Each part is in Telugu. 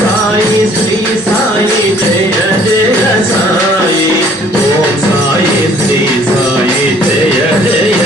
Sai Shri Sai Jaya Jaya Sai Om Sai Shri Sai Jaya Jaya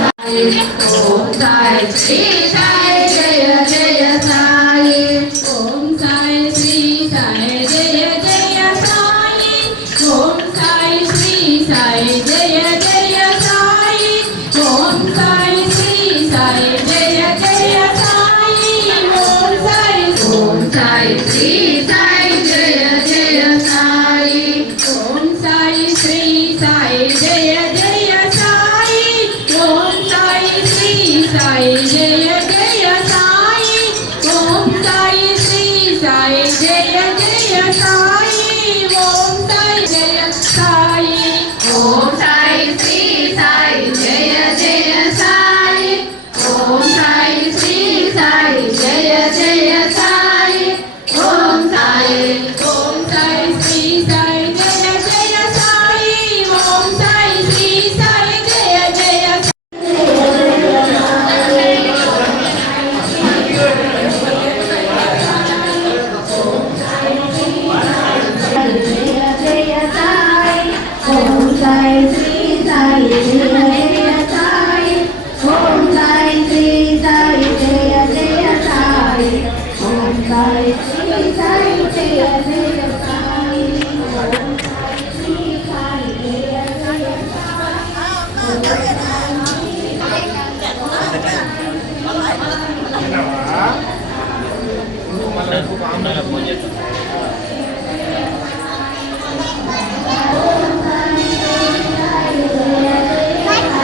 Om Sai Shri Sai Jaya Jaya Sai. Om Sai Shri Sai Jaya Jaya Sai. Om Sai Shri Sai Jaya Jaya Sai. Om Sai Shri Sai Jaya Jaya Sai. Om Sai Shri Sai Jaya Jaya Sai. Om Sai Shri Sai Jaya Jaya Sai. Om Sai Shri Sai Jaya Jaya Sai. Om Sai Shri Sai Jaya Jaya Sai. Om Sai Jaya Sai. Om Sai Shri Sai Jaya Jaya Sai. Om Sai Shri Sai Jaya Jaya Sai. Om Sai Shri Sai Jaya Jaya Sai. Om Sai Shri Sai Jaya Jaya Sai.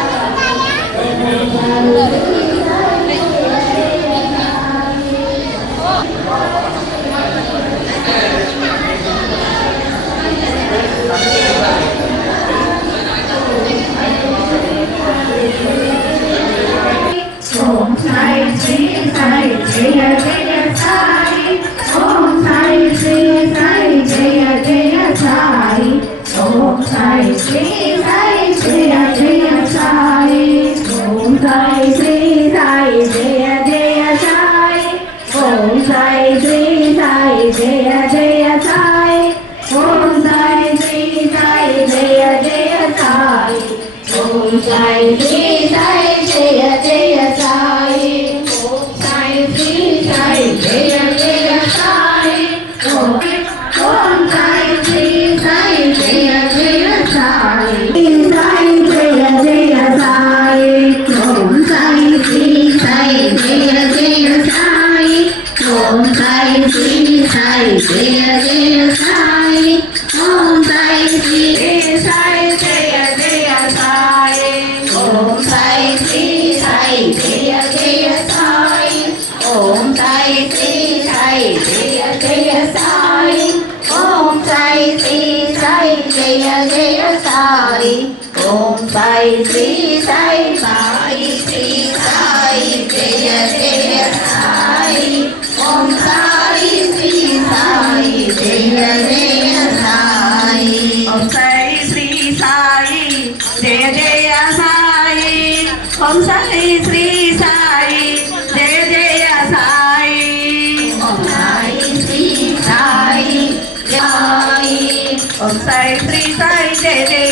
Om Sai Shri Sai Jaya Jaya Sai Om Sai Shri Sai Jaya Jaya Sai Om Sai Shri Sai Jaya Jaya Sai Sai Jaya Jaya Sai Om Sai Shri Sai Jaya Jaya Sai Om Sai Shri Sai Jaya Jaya Sai Om Sai Shri Sai Jaya Jaya Sai Om Sai Shri Sai Jaya Jaya Sai Om Sai Shri Sai Jaya Jaya Sai Om Sai Shri Sai Jaya Jaya Sai Om Sai Shri Sai Sai Shri Sai Jaya Jaya Sai Om Sai Shri Sai Jaya Jaya Sai Om Sai Shri Sai Jaya Jaya Sai Om Sai Shri Sai Jaya Jaya Sai Om Sai Shri Sai Sai Om Sai Shri Sai Jaya Jaya